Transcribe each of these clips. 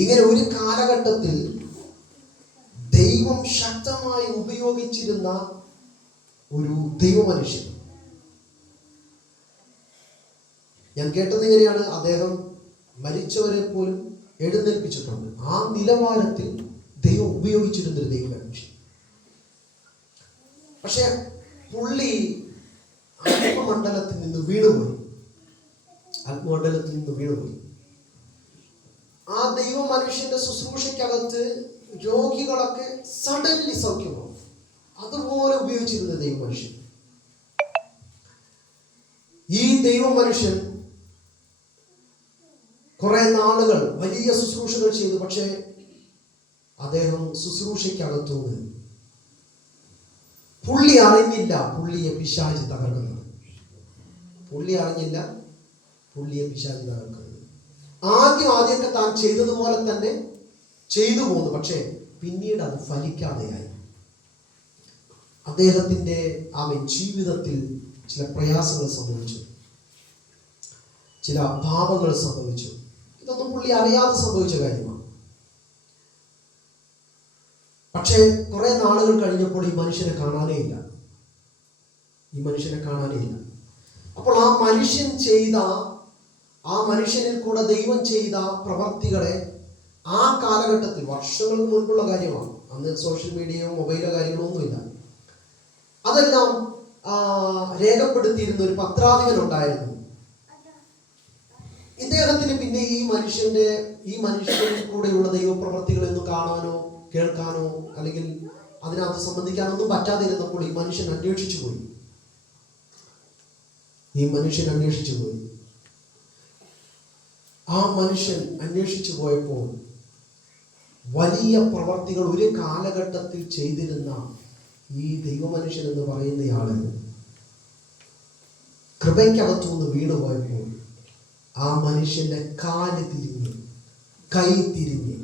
ഇങ്ങനെ ഒരു കാലഘട്ടത്തിൽ ദൈവം ശക്തമായി ഉപയോഗിച്ചിരുന്ന ഒരു ദൈവമനുഷ്യൻ. ഞാൻ കേട്ടത് ഇങ്ങനെയാണ്, അദ്ദേഹം മരിച്ചവരെ പോലും എഴുന്നേൽപ്പിച്ചിട്ടുണ്ട്. ആ നിലവാരത്തിൽ ദൈവം ഉപയോഗിച്ചിരുന്നൊരു ദൈവമനുഷ്യൻ. പക്ഷെ പുള്ളി ആത്മമണ്ഡലത്തിൽ നിന്ന് വീണുപോയി. ആ ദൈവ മനുഷ്യന്റെ ശുശ്രൂഷയ്ക്കകത്ത് രോഗികളൊക്കെ സഡൻലി സൗഖ്യമാവും. അതുപോലെ ഉപയോഗിച്ചിരുന്ന ദൈവ മനുഷ്യൻ. ഈ ദൈവ മനുഷ്യൻ കുറെ നാളുകൾ വലിയ ശുശ്രൂഷകൾ ചെയ്തു. പക്ഷേ അദ്ദേഹം ശുശ്രൂഷയ്ക്കകത്തുനിന്ന് പുള്ളി അറിഞ്ഞില്ല പുള്ളിയെ പിശാച് തകർക്കുന്നത്. ആദ്യമൊക്കെ താൻ ചെയ്തതുപോലെ തന്നെ ചെയ്തു പോന്നു. പക്ഷേ പിന്നീട് അത് ഫലിക്കാതെയായി. അദ്ദേഹത്തിന്റെ ജീവിതത്തിൽ ചില പ്രയാസങ്ങൾ സംഭവിച്ചു, ചില പാപങ്ങൾ സംഭവിച്ചു. ഇതൊന്നും പുള്ളി അറിയാതെ സംഭവിച്ച കാര്യമാണ്. പക്ഷേ കുറെ നാളുകൾ കഴിഞ്ഞപ്പോൾ ഈ മനുഷ്യനെ കാണാനേ ഇല്ല. അപ്പോൾ ആ മനുഷ്യനിൽ കൂടെ ദൈവം ചെയ്ത പ്രവർത്തികളെ ആ കാലഘട്ടത്തിൽ, വർഷങ്ങൾക്ക് മുൻപുള്ള കാര്യമാണ്, അന്ന് സോഷ്യൽ മീഡിയയോ മൊബൈലോ കാര്യങ്ങളോ ഒന്നുമില്ല, അതെല്ലാം രേഖപ്പെടുത്തിയിരുന്ന ഒരു പത്രാധിപൻ ഉണ്ടായിരുന്നു. ഇദ്ദേഹത്തിന് പിന്നെ ഈ മനുഷ്യനിൽ കൂടെയുള്ള ദൈവപ്രവർത്തികളൊന്നും കാണാനോ കേൾക്കാനോ അല്ലെങ്കിൽ അതിനകത്ത് സംബന്ധിക്കാനോ ഒന്നും പറ്റാതിരുന്നപ്പോൾ ഈ മനുഷ്യൻ അന്വേഷിച്ചു പോയി. ആ മനുഷ്യൻ അന്വേഷിച്ചു പോയപ്പോൾ വലിയ പ്രവർത്തികൾ ഒരു കാലഘട്ടത്തിൽ ചെയ്തിരുന്ന ഈ ദൈവമനുഷ്യൻ എന്ന് പറയുന്നയാള് കൃപയ്ക്കകത്തുനിന്ന് വീണുപോയപ്പോൾ ആ മനുഷ്യന്റെ കാല് തിരിഞ്ഞ്, കൈ തിരിഞ്ഞ്,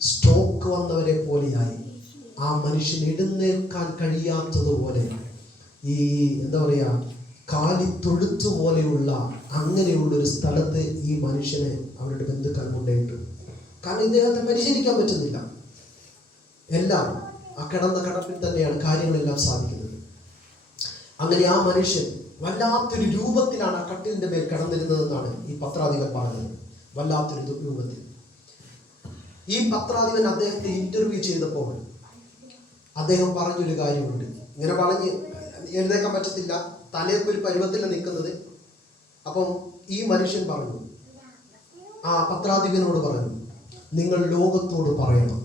സ്ട്രോക്ക് വന്നവരെ പോലെയായി. ആ മനുഷ്യൻ എഴുന്നേൽക്കാൻ കഴിയാത്തതുപോലെ, ഈ കാലിത്തൊഴുത്ത് പോലെയുള്ള അങ്ങനെയുള്ളൊരു സ്ഥലത്ത് ഈ മനുഷ്യനെ അവരുടെ ബന്ധുക്കൾ കൊണ്ടുപോയിട്ടു. കാരണം ഇദ്ദേഹത്തെ പരിചരിക്കാൻ പറ്റുന്നില്ല. എല്ലാം ആ കിടന്ന കിടപ്പിൽ തന്നെയാണ് കാര്യങ്ങളെല്ലാം സാധിക്കുന്നത്. അങ്ങനെ ആ മനുഷ്യൻ വല്ലാത്തൊരു രൂപത്തിലാണ് ആ കട്ടിലിന്റെ മേൽ കിടന്നിരുന്നതെന്നാണ് ഈ പത്രാധിപൻ പറഞ്ഞത്. വല്ലാത്തൊരു രൂപത്തിൽ. ഈ പത്രാധിപൻ അദ്ദേഹത്തെ ഇന്റർവ്യൂ ചെയ്തപ്പോൾ അദ്ദേഹം പറഞ്ഞൊരു കാര്യമുണ്ട്. ഇങ്ങനെ പറഞ്ഞ് എഴുന്നേക്കാൻ പറ്റത്തില്ല, തലയൊക്കെ ഒരു പരുവത്തിലാണ് നിൽക്കുന്നത്. അപ്പം ഈ മനുഷ്യൻ പറഞ്ഞു, ആ പത്രാധിപനോട് പറഞ്ഞു, നിങ്ങൾ ലോകത്തോട് പറയണം,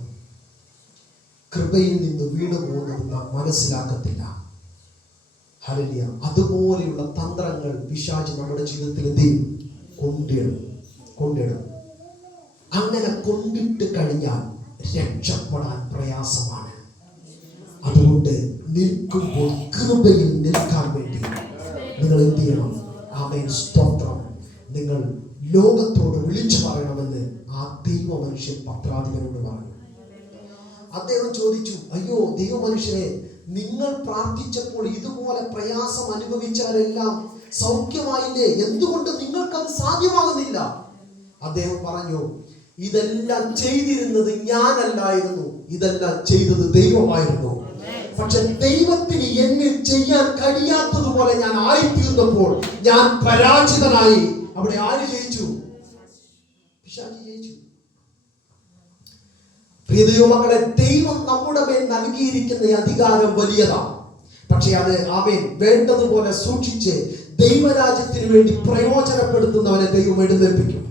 കൃപയിൽ നിന്ന് വീണു പോകുന്നത് നാം മനസ്സിലാക്കത്തില്ല. ഹല്ലേലൂയ. അതുപോലെയുള്ള തന്ത്രങ്ങൾ പിശാച് നമ്മുടെ ജീവിതത്തിൽ കൊണ്ടിടും. അങ്ങനെ കൊണ്ടിട്ട് കഴിഞ്ഞാൽ രക്ഷപ്പെടാൻ പ്രയാസമാണ്. അതുകൊണ്ട് നിൽക്കുമ്പോൾ കൃപയിൽ നിൽക്കാൻ വേണ്ടി നിങ്ങൾ എന്ത് ചെയ്യണം? ആമേൻ, സ്തോത്രം. നിങ്ങൾ ലോകത്തോട് വിളിച്ചു പറയണമെന്ന് ആ ദൈവ മനുഷ്യൻ പത്രാധിപനോട് പറഞ്ഞു. അദ്ദേഹം ചോദിച്ചു, അയ്യോ ദൈവ മനുഷ്യരെ, നിങ്ങൾ പ്രാർത്ഥിച്ചപ്പോൾ ഇതുപോലെ പ്രയാസം അനുഭവിച്ചവരെല്ലാം സൗഖ്യമായില്ലേ? എന്തുകൊണ്ട് നിങ്ങൾക്കത് സാധ്യമാകുന്നില്ല? അദ്ദേഹം പറഞ്ഞു, ഇതെല്ലാം ചെയ്തിരുന്നത് ഞാനല്ലായിരുന്നു, ഇതെല്ലാം ചെയ്തത് ദൈവമായിരുന്നു. പക്ഷെ ദൈവത്തിന് എന്നിൽ ചെയ്യാൻ കഴിയാത്തതുപോലെ ഞാൻ ആയിത്തീർന്നപ്പോൾ ഞാൻ പരാജിതനായി. അവിടെ ആര് ജയിച്ചു? പിശാച് ജയിച്ചു. പ്രിയ ദൈവമക്കളെ, ദൈവം നമ്മുടെ മേൽ നൽകിയിരിക്കുന്ന അധികാരം വലിയതാണ്. പക്ഷെ അത് ആമേൻ വേണ്ടതുപോലെ സൂക്ഷിച്ച് ദൈവരാജ്യത്തിന് വേണ്ടി പ്രയോജനപ്പെടുത്തുന്നവനെ ദൈവം എഴുന്നേൽപ്പിക്കും.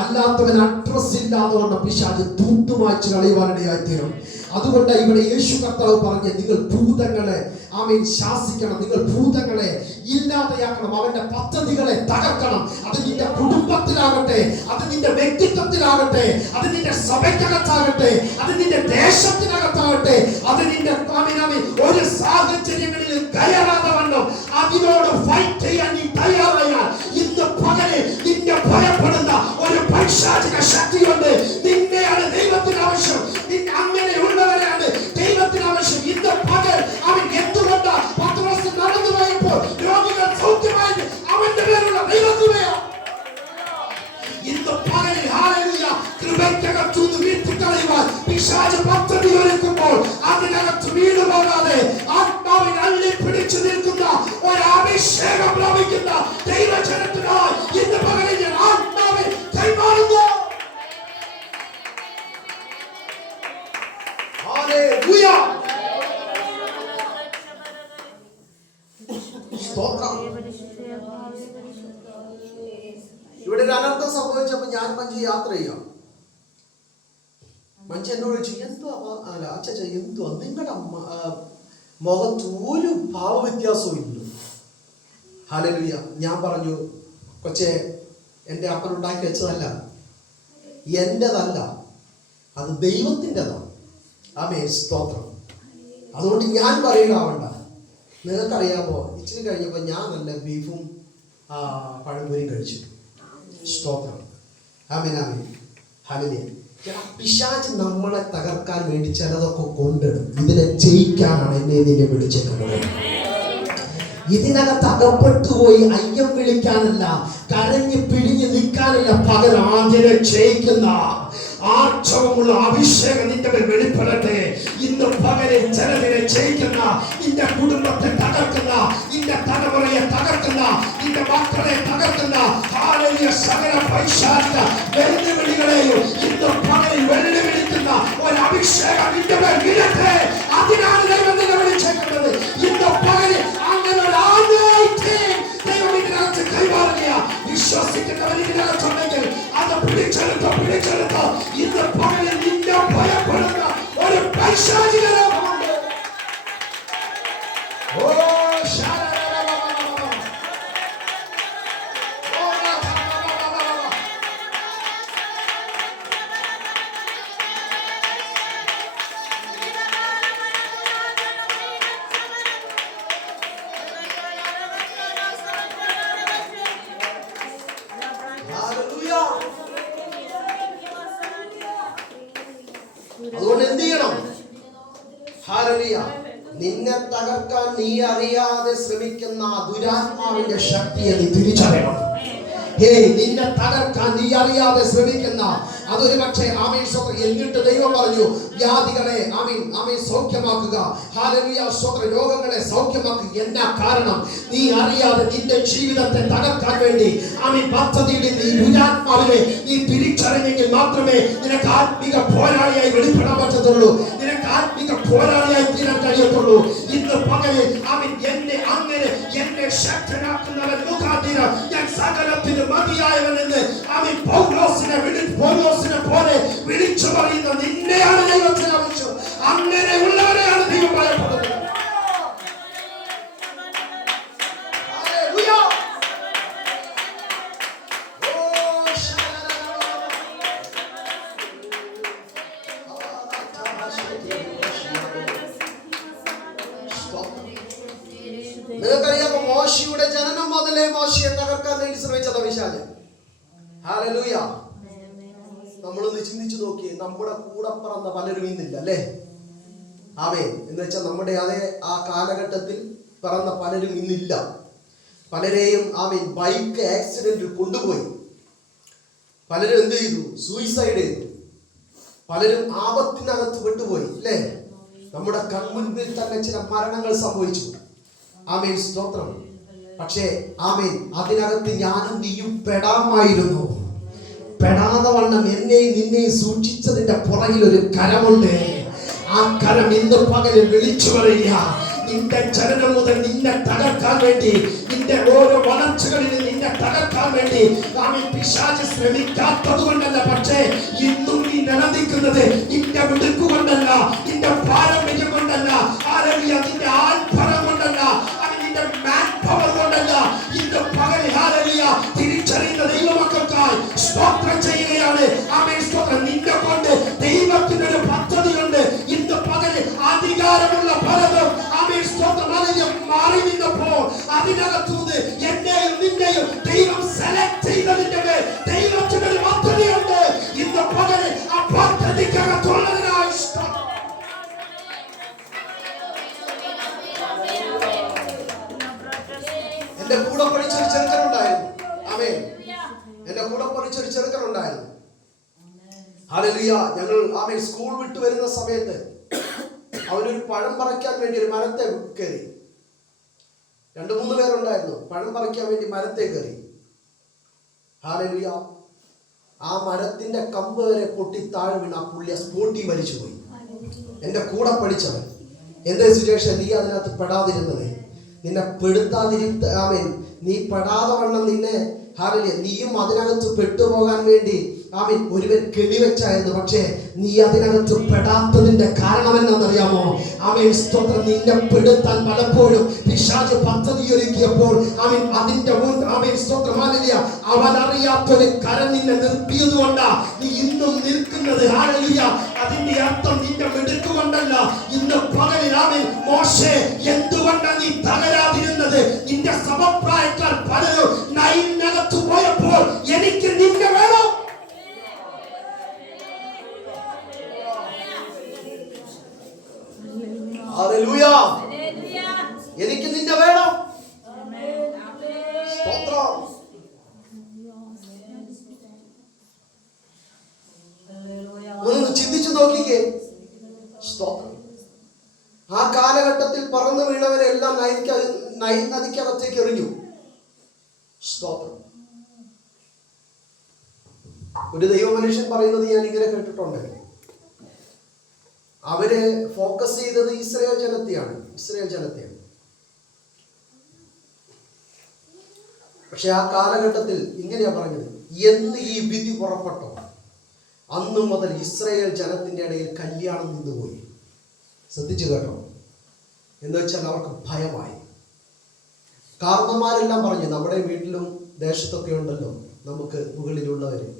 അല്ലാത്തവൻ അഡ്രസ് ഇല്ലാതെ വന്ന പിശാച് തൂത്തുമാച്ച് കളയുവാനിടയായിത്തീരും. അതുകൊണ്ട് ഇവിടെ യേശു കർത്താവ് പറഞ്ഞ്, നിങ്ങൾ ഭൂതങ്ങളെ ആമേൻ ശാസിക്കണം, നിങ്ങൾ ഭൂതങ്ങളെ ഇല്ലാതെയാക്കണം, അവന്റെ പദ്ധതികളെ തകർക്കണം. അത് നിന്റെ കുടുംബത്തിലാകട്ടെ, അത് നിന്റെ വ്യക്തിത്വത്തിലാകട്ടെ, അത് നിന്റെ സഭയ്ക്കകത്താകട്ടെ, അത് നിന്റെ ദേശത്തിനകത്താകട്ടെ, അത് നിന്റെ ഒരു സാഹചര്യങ്ങളിൽ കയറാതെ വണ്ണം അതിനോട് ഫൈറ്റ് ചെയ്യാൻ നീ തയ്യാറായാൽ ഇന്ന് പകല് നിന്നെ ഭയപ്പെടുന്ന ഒരു പൈശാചിക ശക്തിയുണ്ട്. നിന്നെയാണ് ദൈവത്തിന് ആവശ്യം. അങ്ങനെയുള്ളവരാണ് ദൈവത്തിന് ആവശ്യം. ഇന്ന് പകൽ അവൻ എന്തുകൊണ്ട് പത്രോസ് നടന്നു പോയപ്പോൾ രോഗികൾ സൗഖ്യമായത് അവന്റെ പേരുള്ള ദൈവത്തിനെയോ? ഇന്ന് പകലിൽ ഹല്ലേലൂയ കൃപ സഭയ്ക്കകത്തുനിന്ന് വീഴ്ത്തിക്കളയുവാൻ പിശാച് പദ്ധതി ഒരുക്കുമ്പോൾ അതിനകത്ത് വീണു പോകാതെ ആത്മാവിൽ അള്ളി പിടിച്ചു നിൽക്കുന്ന ഒരു അഭിഷേകം പ്രാപിക്കുന്ന ദൈവജനത്തിനായി ഇന്ന് പകലിൽ ഞാൻ ആത്മാവിൽ കൈമാറുന്നു. ഹല്ലേലൂയ. സ്തോത്രം. ഇവിടെ ഒരു അനർത്ഥം സംഭവിച്ചപ്പോ ഞാൻ മഞ്ജു യാത്ര ചെയ്യാം. മഞ്ജു എന്നോട് ചോദിച്ചു, എന്തുവാ അല്ല അച്ഛാ എന്തുവാ നിങ്ങളുടെ മുഖത്ത് ഒരു ഭാവവ്യത്യാസവും ഇല്ല. ഹല്ലേലൂയ. ഞാൻ പറഞ്ഞു, കൊച്ചേ എൻ്റെ അപ്പൻ ഉണ്ടാക്കി വെച്ചതല്ല, എൻ്റെതല്ല, അത് ദൈവത്തിൻ്റെതാണ്. ആമേൻ. സ്തോത്രം. അതുകൊണ്ട് ഞാൻ പറയുകയാവണ്ട. നിങ്ങൾക്കറിയാമോ, ഇച്ചിരി കഴിഞ്ഞപ്പോൾ ഞാൻ നല്ല ബീഫും പഴംപൊരിയും കഴിച്ചു. സ്തോത്രം. ആമേൻ ആമേൻ. ഹല്ലേലൂയ. പിശാച് നമ്മളെ തകർക്കാൻ വേണ്ടി ചിലതൊക്കെ കൊണ്ടിടും. ഇതിനെ ജയിക്കാനാണ് എന്നെ ഇതിനെ വിളിച്ചേക്കുന്നത്. ഇതിനകത്ത് അകപ്പെട്ടുപോയി അയ്യം വിളിക്കാനല്ല, കരഞ്ഞ് പിഴിഞ്ഞ് നിൽക്കാനല്ല, പകരം ആദ്യം ജയിക്കുന്ന ആർജവമുള്ള അഭിഷേകം നിന്റെ മേൽ വെളിപ്പെടട്ടെ. ഇന്ന് പകലിൽ ചിലതിനെ ജയിക്കുന്ന, നിന്റെ കുടുംബത്തെ തകർക്കുന്ന, നിന്റെ തലമുറയെ തകർക്കുന്ന, നിന്റെ മക്കളെ തകർക്കുന്ന ഹല്ലേലൂയ സകല പൈശാചിക വെല്ലുവിളികളെയും ഇന്ന് പകലിൽ വെല്ലുവിളിക്കുന്ന ഒരു അഭിഷേകം നിന്റെ മേൽ വീഴട്ടെ. അതിനാണ് ദൈവം നിന്നെ വിളിച്ചേക്കുന്നത്. ഇന്ന് പകലിൽ അങ്ങനെ ഒരു ദൈവം ഇതിനകത്ത് കൈമാറുക. വിശ്വസിക്കുന്നവർ ഇതിനകത്തുണ്ടെങ്കിൽ അത് പിടിച്ചെടുത്ത് ഇന്ന് പകലിൽ നിന്നെ ഭയപ്പെടുന്ന ഒരു പൈശാചിക ലോകമുണ്ട്. ഓ അതുകൊണ്ട് എന്ത് ചെയ്യണം? ഹല്ലേലൂയ. നിന്നെ തകർക്കാൻ നീ അറിയാതെ ശ്രമിക്കുന്ന ദുരാത്മാവിന്റെ ശക്തിയെ നീ തിരിച്ചറിയണം. നിന്നെ തകർക്കാൻ നീ അറിയാതെ ശ്രമിക്കുന്ന അതൊരു പക്ഷേ ആമേൻ സ്തോത്രം. എന്നിട്ട് ദൈവം പറഞ്ഞു, വ്യാധികളെ ആമേൻ ആമേൻ സൗഖ്യമാക്കുക. ഹല്ലേലൂയ സ്തോത്രം. രോഗങ്ങളെ സൗഖ്യമാക്കുക. എന്നാ കാരണം? നീ അറിയാതെ നിന്റെ ജീവിതത്തെ തകർക്കാൻ വേണ്ടി ആമേൻ പദ്ധതിയുടെ നീ ദുരാത്മാവിനെ നീ തിരിച്ചറിഞ്ഞെങ്കിൽ മാത്രമേ നിനക്ക് ആത്മിക പോരാളിയായി വെളിപ്പെടാൻ പറ്റത്തുള്ളൂ. നിനക്ക് ആത്മിക പോരാളിയായി തീരാൻ കഴിയത്തുള്ളൂ. ഇന്ന് പകലിൽ ആമേൻ എന്നെ ശക്തനാക്കുന്നവൻ മുഖാന്തരം ഞാൻ സകലത്തിന് മതിയായവൻ എന്ന് ആമേൻ പൗലോസിനെ പോലെ വിളിച്ചു പറയുന്ന നിന്നെയാണ് ദൈവത്തിന് ആവശ്യം. അങ്ങനെയുള്ളവരെയാണ് ദൈവം ഭയപ്പെടുന്നത്. നിങ്ങൾക്കറിയാമോ, മോശയുടെ ജനനം മുതലേ മോശയെ തകർക്കാൻ വേണ്ടി ശ്രമിച്ചത് പിശാച്. ഹല്ലേലൂയ. നമ്മളൊന്ന് ചിന്തിച്ചു നോക്കി, നമ്മുടെ കൂടെ പറന്ന പലരും ഇന്നില്ല അല്ലേ? ആമേൻ. എന്ന് വെച്ചാൽ നമ്മുടെ ആ കാലഘട്ടത്തിൽ പറന്ന പലരും ഇന്നില്ല. പലരെയും ആമേൻ ബൈക്ക് ആക്സിഡന്റിൽ കൊണ്ടുപോയി. പലരും എന്ത് ചെയ്തു? സൂയിസൈഡ് ചെയ്തു. പലരും ആപത്തിനകത്ത് വിട്ടുപോയി അല്ലേ? നമ്മുടെ കൺമുൻപിൽ തന്നെ ചില മരണങ്ങൾ സംഭവിച്ചു. ആമേൻ സ്തോത്രം. പക്ഷേ ആമേൻ അതിനകത്ത് ഞാനും നീയും പെടാമായിരുന്നു. പെടാതെ വണ്ണം എന്നെയും നിന്നെയും സൂക്ഷിച്ചതിന്റെ പുറകിൽ ഒരു കരമുണ്ട്. ആ കരം ഇന്ന് പകലിൽ വിളിച്ചു പറയുക. നിന്റെ ജനനം മുതൽ നിന്നെ തകർക്കാൻ വേണ്ടി, നിന്റെ ഓരോ വളർച്ചകളിലും നിന്നെ തകർക്കാൻ വേണ്ടി ആമേൻ പിശാച് ശ്രമിക്കാത്തത് കൊണ്ടല്ല, പക്ഷേ ഇന്നും നീ നിലനിൽക്കുന്നത് നിന്റെ മിടുക്കുകൊണ്ടല്ല, നിന്റെ പാരമ്പര്യം കൊണ്ടല്ല, ഹല്ലേലൂയ നിന്റെ ആത്ഭരം കൊണ്ടല്ല, നിന്റെ മാൻ പവർ കൊണ്ടല്ല. ഇന്ന് പകലിൽ ഹല്ലേലൂയ തിരിച്ചറിയുന്ന ദൈവമക്കൾക്കായി സ്തോത്രം ചെയ്യുകയാണ്. ആമേൻ സ്തോത്രം. നിന്നെ കൊണ്ട് ദൈവത്തിനൊരു പദ്ധതിയുണ്ട്. ഇന്ന് പകലിൽ അധികാരമുള്ള പലതും ആമേൻ സ്തോത്രം മാറി നിന്നപ്പോൾ അതിനകത്തുനിന്ന് എന്നെയും നിന്നെയും ദൈവം സെലക്ട് ചെയ്തതിന്റെ മേൽ ദൈവത്തിനൊരു പദ്ധതിയുണ്ട്. ഇന്ന് പകലിൽ ആ പദ്ധതിക്കകത്തുള്ളതിനായി ഹല്ലേലൂയ. ഞങ്ങൾ സ്കൂൾ വിട്ട് വരുന്ന സമയത്ത് അവനൊരു പഴം പറിക്കാൻ വേണ്ടി ഒരു മരത്തെ കയറി. 2-3 പേരുണ്ടായിരുന്നു. പഴം പറിക്കാൻ വേണ്ടി മരത്തെ കയറി. ഹല്ലേലൂയ. ആ മരത്തിന്റെ കമ്പ് വരെ പൊട്ടി താഴെ വീണ് ആ പുള്ളി സ്പോട്ടി മരിച്ചുപോയി. എന്റെ കൂടെ പഠിച്ചവൻ. എന്താ സുരേഷ് നീ അതിനകത്ത് പെടാതിരുന്നത്? നിന്നെ നീ പെടാതെ വണ്ണം നിന്നെ നീയും അതിനകത്ത് പെട്ടുപോകാൻ വേണ്ടി ഒരുവൻ കെണിവെച്ചായിരുന്നു. പക്ഷേ നീ അതിനകത്ത് പെടാത്തതിന്റെ കാരണം എന്താണെന്നറിയാമോ? സ്തോത്രം. നിന്നെ പെടുത്താൻ പലപ്പോഴും പിശാച് പദ്ധതി ഒരുക്കിയപ്പോൾ അതിന്റെ സ്തോത്രം അവൻ അറിയാത്തൊരു കരം നിന്നെ നിർത്തിയത് കൊണ്ടാ നീ ഇന്നും നിൽക്കുന്നത്. ഹല്ലേലൂയ. അതിന്റെ അർത്ഥം നിന്റെ മിടുക്കുകൊണ്ടല്ല. ഇന്ന് പകലിൽ മോശെ എന്തുകൊണ്ടാ നീ തകരാതിരുന്നത്? നിന്റെ സമപ്രായക്കാർ പലരും നൈലിനകത്ത് പോയപ്പോൾ എനിക്ക് നിന്നെ വേണം. ഹല്ലേലൂയ. എനിക്ക് നിന്നെ വേണം. സ്തോത്രം. ഒന്ന് ചിന്തിച്ചു നോക്കിക്കേ. സ്തോത്രം. ആ കാലഘട്ടത്തിൽ പറന്നു വീണവരെല്ലാം നൈൽ നദിക്കകത്തേക്ക് എറിഞ്ഞു. സ്തോത്രം. ഒരു ദൈവമനുഷ്യൻ പറയുന്നത് ഞാൻ ഇങ്ങനെ കേട്ടിട്ടുണ്ട്. അവര് ഫോക്കസ് ചെയ്തത് ഇസ്രായേൽ ജനത്തെയാണ്. പക്ഷെ ആ കാലഘട്ടത്തിൽ ഇങ്ങനെയാ പറഞ്ഞത്, എന്ന് ഈ വിധി പുറപ്പെട്ടോ അന്നു മുതൽ ഇസ്രായേൽ ജനത്തിന്റെ ഇടയിൽ കല്യാണം നിന്നുപോയി. ശ്രദ്ധിച്ചു കേട്ടോ. എന്ന് വെച്ചാൽ അവർക്ക് ഭയമായി. കാരണന്മാരെല്ലാം പറഞ്ഞു, നമ്മുടെ വീട്ടിലും ദേശത്തൊക്കെ ഉണ്ടല്ലോ നമുക്ക് മുകളിലുള്ളവര്,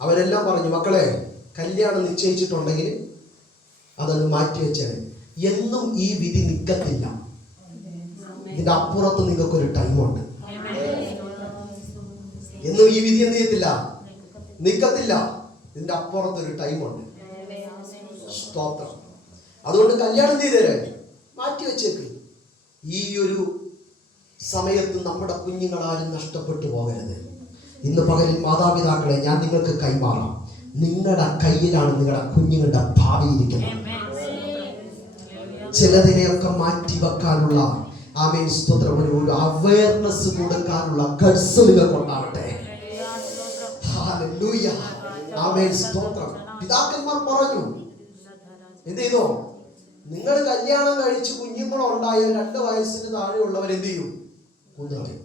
അവരെല്ലാം പറഞ്ഞു, മക്കളെ കല്യാണം നിശ്ചയിച്ചിട്ടുണ്ടെങ്കിൽ അതങ്ങ് മാറ്റിവെച്ചാൽ എന്നും ഈ വിധി നിൽക്കത്തില്ല. ഇതിന്റെ അപ്പുറത്ത് നിങ്ങൾക്കൊരു ടൈമുണ്ട്. എന്നും ഈ വിധി എന്ത് ചെയ്യത്തില്ല, നിൽക്കത്തില്ല. ഇതിന്റെ അപ്പുറത്തൊരു ടൈമുണ്ട്. സ്തോത്രം. അതുകൊണ്ട് കല്യാണം ചെയ്തേരെ മാറ്റിവെച്ചേക്ക്. ഈ ഒരു സമയത്ത് നമ്മുടെ കുഞ്ഞുങ്ങൾ ആരും നഷ്ടപ്പെട്ടു പോകരുത്. ഇന്ന് പകലിൽ മാതാപിതാക്കളെ ഞാൻ നിങ്ങൾക്ക് കൈമാറാം. നിങ്ങളുടെ കയ്യിലാണ് നിങ്ങളുടെ കുഞ്ഞുങ്ങളുടെ ഭാവി ഇരിക്കുന്നത്. ചിലതിനെയൊക്കെ മാറ്റി വെക്കാനുള്ള സ്തോത്രം, ഒരു അവയർനെസ് കൊടുക്കാനുള്ള ഗഡ്സ് നിങ്ങൾക്ക് ഉണ്ടാവട്ടെ. ഹല്ലേലൂയ. സ്തോത്രം. പിതാക്കന്മാർ പറഞ്ഞു, എന്ത് ചെയ്തോ? നിങ്ങൾ കല്യാണം കഴിച്ച് കുഞ്ഞുങ്ങളുണ്ടായാൽ 2 വയസ്സിന് താഴെയുള്ളവർ എന്ത് ചെയ്യും? കൊന്നുകളയും.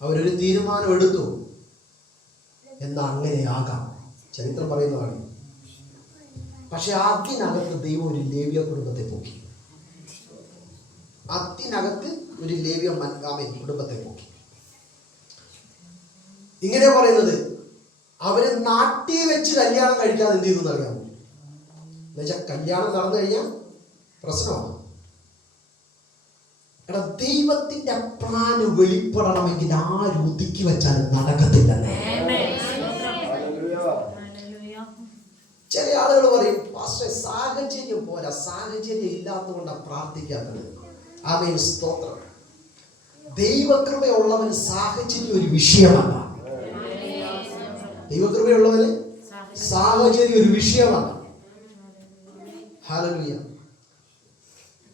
അവരൊരു തീരുമാനം എടുത്തു. എന്നാ അങ്ങനെയാകാം, ചരിത്രം പറയുന്നതാണ്. പക്ഷെ അതിനകത്ത് ദൈവം ഒരു ലേവ്യ കുടുംബത്തെ പോക്കി. കുടുംബത്തെ പോക്കി. ഇങ്ങനെ പറയുന്നത്, അവര് നാട്ടിൽ വെച്ച് കല്യാണം കഴിക്കാതെ എന്ത് ചെയ്തു അറിയാമോ? എന്നുവെച്ചാൽ കല്യാണം നടന്നു കഴിഞ്ഞാൽ പ്രശ്നമാണ്. എടാ, ദൈവത്തിന്റെ പ്ലാന് വെളിപ്പെടണമെങ്കിൽ ആര് ഒതുക്കി വെച്ചാലും നടക്കത്തില്ലെന്നേ. ചില ആളുകൾ പറയും, പാസ്റ്റർ സാഹചര്യം പോരാ, സാഹചര്യം ഇല്ലാത്തതുകൊണ്ടാണ് പ്രാർത്ഥിക്കാത്തത്. സ്തോത്രം. ദൈവകൃപയുള്ളവന് സാഹചര്യം ഒരു വിഷയമല്ല. ദൈവകൃപയുള്ളവന് സാഹചര്യം ഒരു വിഷയമല്ല. ഹല്ലേലൂയ.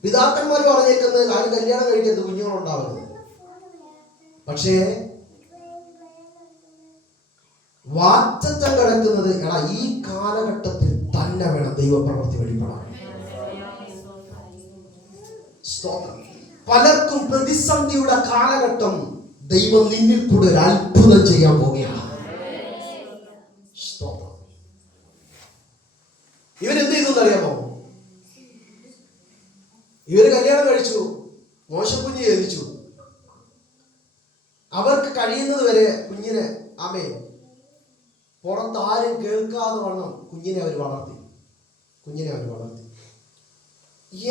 പിതാക്കന്മാർ പറഞ്ഞേക്കുന്നത് ആരും കല്യാണം കഴിക്കരുത്, കുഞ്ഞുങ്ങളുണ്ടാവരുത്. പക്ഷേ വാറ്റത്തം കിടക്കുന്നത്, എടാ ഈ കാലഘട്ടത്തിൽ തന്നെ വേണം ദൈവപ്രവൃത്തി വെളിപ്പെടാൻ. സ്തോത്രം. പലർക്കും പ്രതിസന്ധിയുടെ കാലഘട്ടം ദൈവം നിന്നിൽ കൂടെ ഒരു അത്ഭുതം ചെയ്യാൻ പോവുകയാണ്. സ്തോത്രം. ഇവരെന്ത് ചെയ്തു അറിയാമോ? ഇവര് കല്യാണം കഴിച്ചു, മോശക്കുഞ്ഞ് ജനിച്ചു. അവർക്ക് കഴിയുന്നത് വരെ കുഞ്ഞിനെ പുറത്ത് ആരും കേൾക്കാതെ വണ്ണം കുഞ്ഞിനെ അവർ വളർത്തി.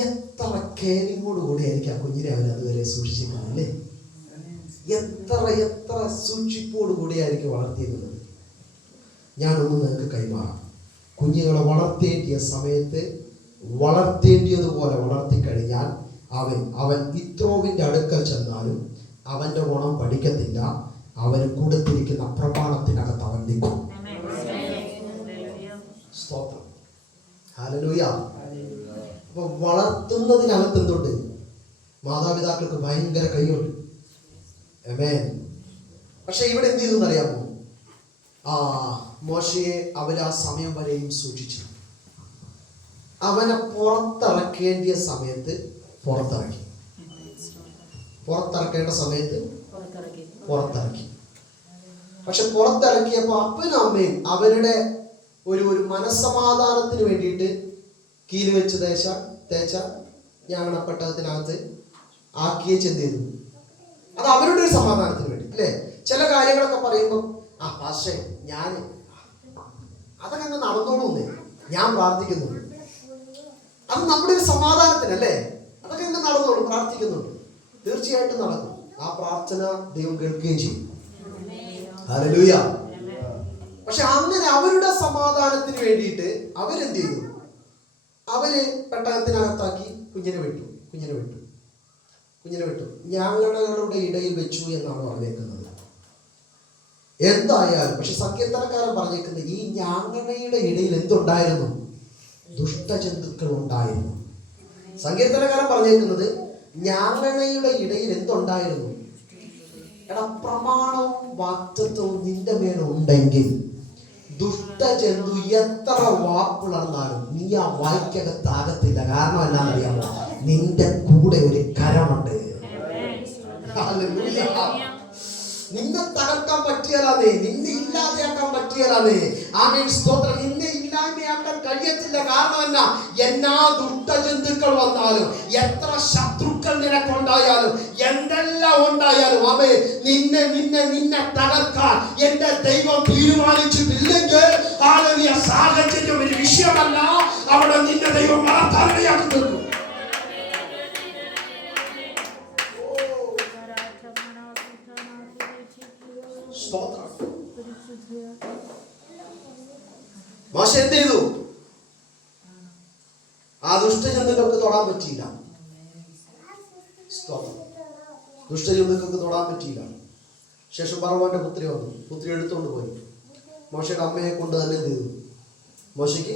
എത്ര കെയറിങ്ങോട് കൂടിയായിരിക്കും ആ കുഞ്ഞിനെ അവർ അതുവരെ സൂക്ഷിച്ചിരുന്നത് അല്ലേ? എത്ര സൂക്ഷിപ്പോട് കൂടിയായിരിക്കും വളർത്തിയിരുന്നത്. ഞാനൊന്ന് നിങ്ങൾക്ക് കൈമാറാം. കുഞ്ഞുങ്ങളെ വളർത്തേണ്ടിയ സമയത്ത് വളർത്തേണ്ടിയതുപോലെ വളർത്തിക്കഴിഞ്ഞാൽ അവൻ ഇത്രോവിന്റെ അടുക്കൽ ചെന്നാലും അവന്റെ ഗുണം പഠിക്കത്തില്ല. അവന് കൊടുത്തിരിക്കുന്ന പ്രമാണത്തിനകത്ത് അവൻ നിൽക്കും. വളർത്തുന്നതിനകത്ത് എന്തുണ്ട്? മാതാപിതാക്കൾക്ക് ഭയങ്കര കൈയുണ്ട്. ആമേൻ. പക്ഷെ ഇവിടെ എന്ത് ചെയ്തു എന്നറിയാമോ? മോശയെ അവര് ആ സമയം വരെയും സൂക്ഷിച്ചു. അവനെ പുറത്തിറക്കേണ്ടിയ സമയത്ത് പുറത്തിറക്കേണ്ട സമയത്ത് പുറത്തിറക്കി. പക്ഷെ പുറത്തിറക്കിയപ്പോ അപ്പനും അമ്മയും അവരുടെ ഒരു മനസ്സമാധാനത്തിന് വേണ്ടിയിട്ട് കീല് വെച്ച് തേച്ച ഞാങ്ങണപ്പെട്ടതിനകത്ത് ആക്കിയ ചെന്ത് ചെയ്തു. അത് അവരുടെ ഒരു സമാധാനത്തിന് വേണ്ടി അല്ലേ? ചില കാര്യങ്ങളൊക്കെ പറയുമ്പോൾ പക്ഷേ ഞാൻ അതൊക്കെ അങ്ങ് നടന്നോളൂന്നേ, ഞാൻ പ്രാർത്ഥിക്കുന്നുണ്ട്. അത് നമ്മുടെ ഒരു സമാധാനത്തിനല്ലേ? അതൊക്കെ അങ്ങ് നടന്നോളൂ, പ്രാർത്ഥിക്കുന്നുണ്ട്, തീർച്ചയായിട്ടും നടക്കും. ആ പ്രാർത്ഥന ദൈവം കേൾക്കുകയും ചെയ്യും. ഹല്ലേലൂയ. പക്ഷെ അങ്ങനെ അവരുടെ സമാധാനത്തിന് വേണ്ടിയിട്ട് അവരെന്ത് ചെയ്തു? അവര് പെട്ടകത്തിനകത്താക്കി കുഞ്ഞിനെ വിട്ടു. ഞാങ്ങണകളുടെ ഇടയിൽ വെച്ചു എന്നാണ് പറഞ്ഞേക്കുന്നത്. എന്തായാലും പക്ഷെ സങ്കീർത്തനക്കാരൻ പറഞ്ഞേക്കുന്നത് ഈ ഞാങ്ങണയുടെ ഇടയിൽ എന്തുണ്ടായിരുന്നു? ദുഷ്ടജന്തുക്കൾ ഉണ്ടായിരുന്നു. സങ്കീർത്തനക്കാരൻ പറഞ്ഞേക്കുന്നത് ഞാങ്ങണയുടെ ഇടയിൽ എന്തുണ്ടായിരുന്നു? എടാ, പ്രമാണവും വാക്തത്വവും നിന്റെ മേലുണ്ടെങ്കിൽ ദുഷ്ടജന്തു എത്ര വാക്കുളർന്നാലും നീ ആ വായ്ക്കകത്താകത്തില്ല. കാരണം എന്നാണെന്നറിയാമോ? നിന്റെ കൂടെ ഒരു കരമുണ്ട്. നിന്നെ തകർക്കാൻ പറ്റിയാലേ, നിന്നെ ഇല്ലാതെയാക്കാൻ പറ്റിയാലേ. ആമേൻ, സ്തോത്രം. നിന്നെ ഇല്ലായ്മയാക്കാൻ കഴിയത്തില്ല. കാരണം എന്നാ ദുഷ്ടജന്തുക്കൾ വന്നാലും, എത്ര ശത്രുക്കൾ നിനക്കുണ്ടായാലും, എന്തെല്ലാം ഉണ്ടായാലും, ആമേ, നിന്നെ തകർക്കാൻ എന്റെ ദൈവം തീരുമാനിച്ചിട്ടില്ലെങ്കിൽ ആളുകൾ സാഹചര്യം ഒരു വിഷയമല്ല. അവിടെ നിന്റെ ദൈവം വളർത്താനിടയാക്കി തീർക്കും. മോശ എന്ത് ചെയ്തു? ആ ദുഷ്ടജന്തുക്കൾക്ക് തൊടാൻ പറ്റിയില്ല. ദുഷ്ടജന്തുക്കൾക്ക് തൊടാൻ പറ്റിയില്ല. ശേഷം ഫറവോന്റെ പുത്രി വന്നു. പുത്രി എടുത്തുകൊണ്ട് പോയി. മോശയുടെ അമ്മയെ കൊണ്ട് തന്നെ എന്ത് ചെയ്തു? മോശയ്ക്ക്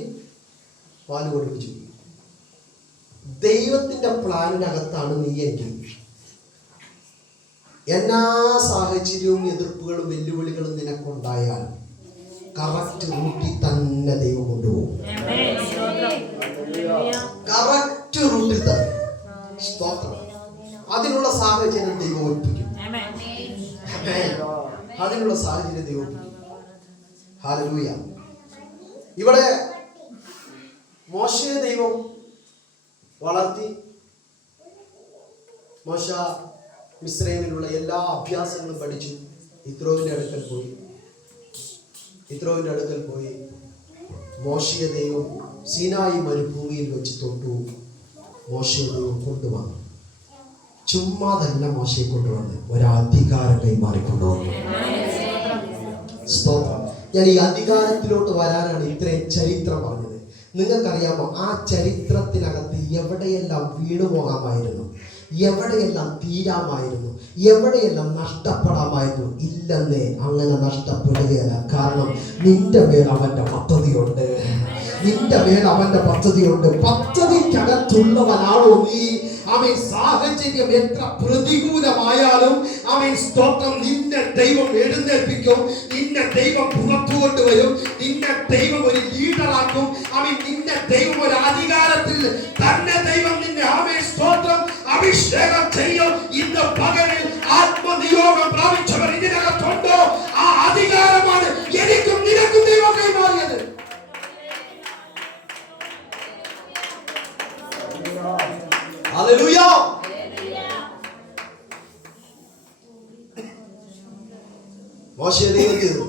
പാല് കൊടുപ്പിച്ചു. ദൈവത്തിന്റെ പ്ലാനിനകത്താണ് നീ എങ്കിൽ എല്ലാ സാഹചര്യവും എതിർപ്പുകളും വെല്ലുവിളികളും നിനക്കുണ്ടായാൽ കറക്റ്റ് റൂട്ടിൽ തന്നെ ദൈവം കൊണ്ടുപോകും. കറക്റ്റ് റൂട്ടിൽ തന്നെ. അതിനുള്ള സാഹചര്യം ദൈവം ഒപ്പിക്കും. അതിനുള്ള സാഹചര്യം ദൈവം ഒപ്പിക്കും. ഹല്ലേലൂയ. ഇവിടെ മോശയെ ദൈവം വളർത്തി. മോശ മിസ്രൈമിലുള്ള എല്ലാ അഭ്യാസങ്ങളും പഠിച്ചു. യിത്രോവിന്റെ അടുക്കൽ പോയി മോശയെ ദൈവം സീനായി മരുഭൂമിയിൽ വെച്ച് തൊട്ടു. മോശയെ ദൈവം കൊണ്ടുവന്നു. ചുമ്മാതല്ല മോശയെ കൊണ്ടുവന്ന്, ഒരധികാരം കൈമാറിക്കൊണ്ടുവന്നു. സ്തോത്രം. ഞാൻ ഈ അധികാരത്തിലോട്ട് വരാനാണ് ഇത്രയും ചരിത്രം പറഞ്ഞത്. നിങ്ങൾക്കറിയാമോ, ആ ചരിത്രത്തിനകത്ത് എവിടെയെല്ലാം വീണു പോകാമായിരുന്നു, എവിടെയെല്ലാം തീരാമായിരുന്നു, എവിടെയെല്ലാം നഷ്ടപ്പെടാമായിരുന്നു. ഇല്ലെന്നേ, അങ്ങനെ നഷ്ടപ്പെടുകയല്ല. കാരണം നിന്റെ മേൽ അവന്റെ പദ്ധതിയുണ്ട്. പദ്ധതിക്കകത്തുള്ളവനാണോ നീ? ആമേൻ. സാഹചര്യം എത്ര പ്രതികൂലമായാലും ആമേൻ, സ്തോത്രം, നിന്നെ ദൈവം എഴുന്നേൽപ്പിക്കും. നിന്നെ ദൈവം പുറത്തു കൊണ്ടുവരും. നിന്നെ ദൈവം ഒരു ലീഡറാക്കും. ആമേൻ. നിന്നെ ദൈവം ഒരു അധികാരത്തിൽ തന്നെ ദൈവം നിന്നെ ആമേൻ, സ്തോത്രം, അഭിഷേകം ചെയ്യും. ഇന്ന് പകലിൽ ആത്മനിയോഗം പ്രാപിച്ചവർ ഇതിനകത്തുണ്ടോ? ആ അധികാരമാണ് എനിക്കും നിനക്കും ദൈവം കൈമാറിയത്. ഹല്ലേലൂയ. മോശയെ ദൈവം ചെയ്തു.